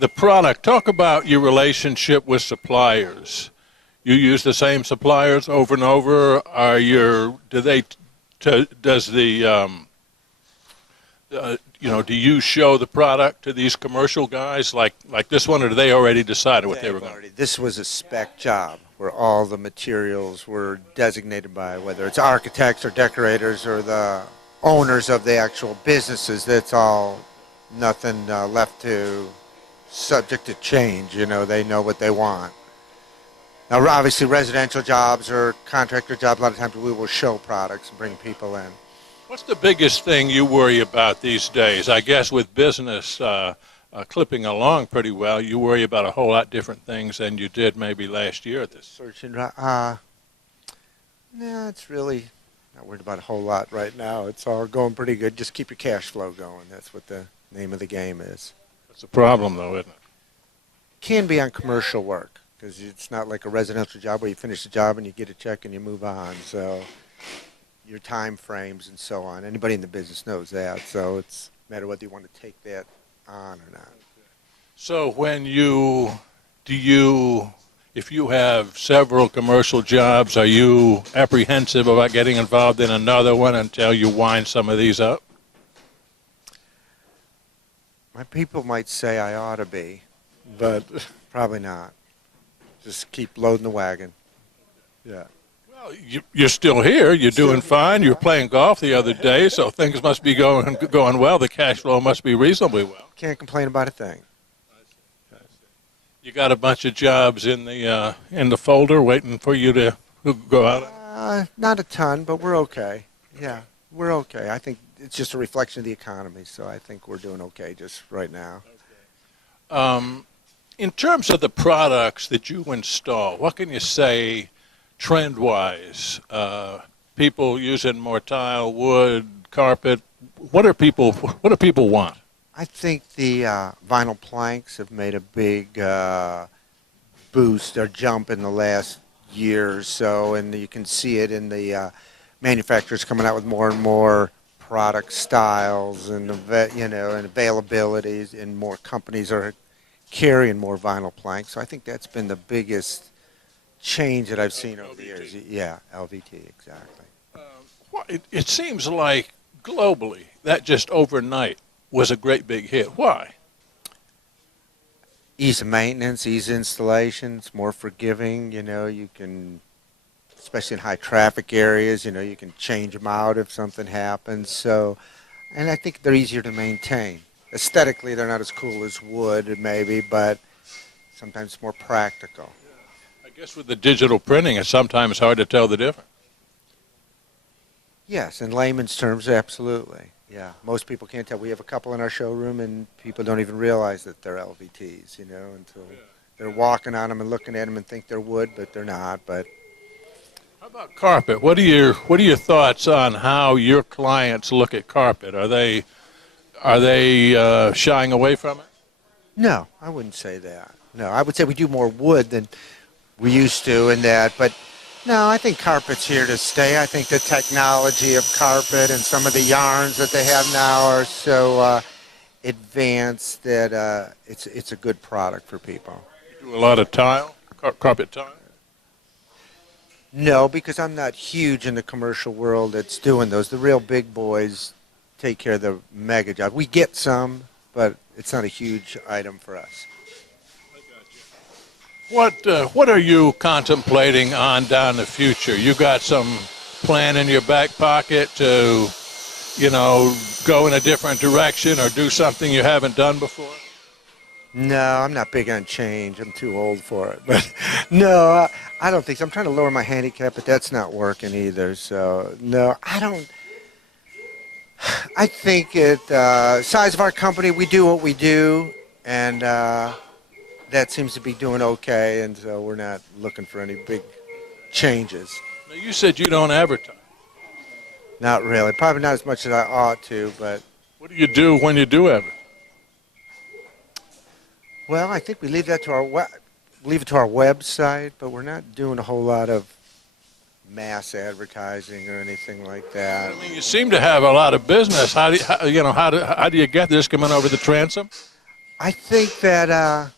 the product. Talk about your relationship with suppliers. You use the same suppliers over and over. Does the do you show the product to these commercial guys like this one, or do they already decided what they were going to do? This was a spec job where all the materials were designated by whether it's architects or decorators or the owners of the actual businesses. That's all, nothing left to subject to change. They know what they want. Now, obviously, residential jobs or contractor jobs, a lot of times we will show products and bring people in. What's the biggest thing you worry about these days? I guess with business clipping along pretty well, you worry about a whole lot different things than you did maybe last year at this. No, it's really not worried about a whole lot right now. It's all going pretty good. Just keep your cash flow going. That's what the name of the game is. That's a problem, though, isn't it? Can be on commercial work because it's not like a residential job where you finish the job and you get a check and you move on. So your time frames and so on. Anybody in the business knows that. So it's a matter of whether you want to take that on or not. So if you have several commercial jobs, are you apprehensive about getting involved in another one until you wind some of these up? My people might say I ought to be, but probably not. Just keep loading the wagon. Yeah. Well, you're still here. You're doing fine. You were playing golf the other day, so things must be going well. The cash flow must be reasonably well. Can't complain about a thing. I see. You got a bunch of jobs in the folder waiting for you to go out? Not a ton, but we're okay. Yeah, we're okay. I think it's just a reflection of the economy, so I think we're doing okay just right now. Okay. In terms of the products that you install, what can you say trend-wise? People using more tile, wood, carpet. What do people want? I think the vinyl planks have made a big boost or jump in the last year or so, and you can see it in the manufacturers coming out with more and more product styles and and availabilities, and more companies are carrying more vinyl planks. So I think that's been the biggest change that I've seen over the years. Yeah, LVT, exactly. It seems like globally that just overnight was a great big hit. Why? Ease of maintenance, ease of installation, it's more forgiving. You can, especially in high traffic areas, you can change them out if something happens. So, and I think they're easier to maintain. Aesthetically, they're not as cool as wood, maybe, but sometimes it's more practical. Yeah. I guess with the digital printing, it's sometimes hard to tell the difference. Yes, in layman's terms, absolutely. Yeah, most people can't tell. We have a couple in our showroom, and people don't even realize that they're LVTs, until they're walking on them and looking at them and think they're wood, but they're not. But how about carpet? What are your thoughts on how your clients look at carpet? Are they shying away from it? No, I wouldn't say that. No, I would say we do more wood than we used to in that. But no, I think carpet's here to stay. I think the technology of carpet and some of the yarns that they have now are so advanced that it's a good product for people. You do a lot of tile, carpet tile? No, because I'm not huge in the commercial world that's doing those. The real big boys take care of the mega job. We get some, but it's not a huge item for us. What are you contemplating on down the future? You got some plan in your back pocket to, go in a different direction or do something you haven't done before? No, I'm not big on change. I'm too old for it. But no, I don't think so. I'm trying to lower my handicap, but that's not working either. So no, I don't. I think size of our company, we do what we do, and that seems to be doing okay, and so we're not looking for any big changes. Now, you said you don't advertise. Not really. Probably not as much as I ought to, but. What do you do when you do advertise? Well, I think we leave that to our website, but we're not doing a whole lot of mass advertising or anything like that. I mean, you seem to have a lot of business. How do you get this coming over the transom? I think that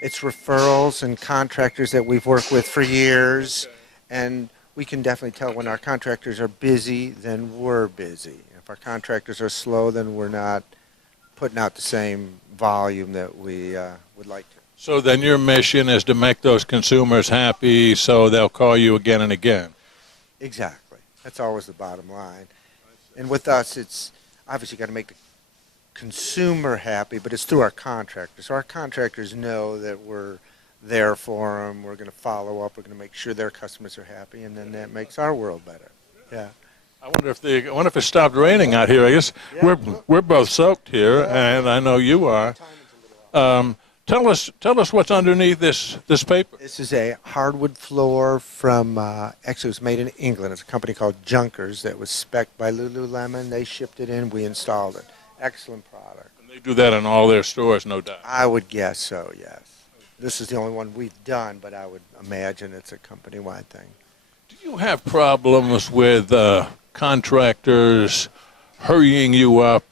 it's referrals and contractors that we've worked with for years, and we can definitely tell when our contractors are busy, then we're busy. If our contractors are slow, then we're not putting out the same volume that we would like to. So then your mission is to make those consumers happy so they'll call you again and again. Exactly. That's always the bottom line. And with us, it's obviously got to make the consumer happy, but it's through our contractors. So our contractors know that we're there for them. We're going to follow up. We're going to make sure their customers are happy, and then that makes our world better. Yeah. I wonder if it stopped raining out here. I guess we're both soaked here, and I know you are. Tell us what's underneath this paper. This is a hardwood floor from, actually it was made in England. It's a company called Junkers that was spec'd by Lululemon. They shipped it in. We installed it. Excellent product. And they do that in all their stores, no doubt. I would guess so, yes. This is the only one we've done, but I would imagine it's a company-wide thing. Do you have problems with contractors hurrying you up?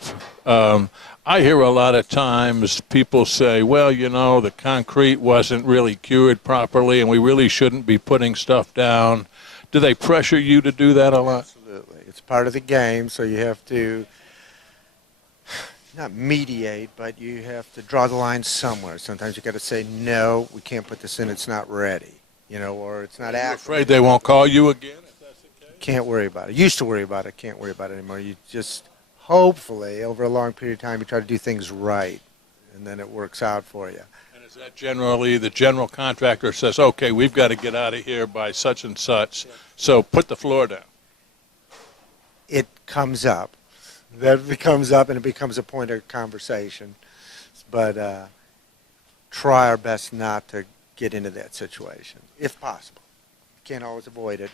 I hear a lot of times people say, well, you know, the concrete wasn't really cured properly and we really shouldn't be putting stuff down. Do they pressure you to do that a lot? Absolutely. It's part of the game, so you have to not mediate, but you have to draw the line somewhere. Sometimes you got to say, no, we can't put this in, it's not ready, you know, or it's not Are you accurate. afraid they won't call you again if that's the case? Can't worry about it. Used to worry about it, can't worry about it anymore. You just, hopefully, over a long period of time, you try to do things right, and then it works out for you. And is that generally the general contractor says, okay, we've got to get out of here by such and such, so put the floor down? It comes up. That becomes up, and it becomes a point of conversation. But try our best not to get into that situation, if possible. Can't always avoid it.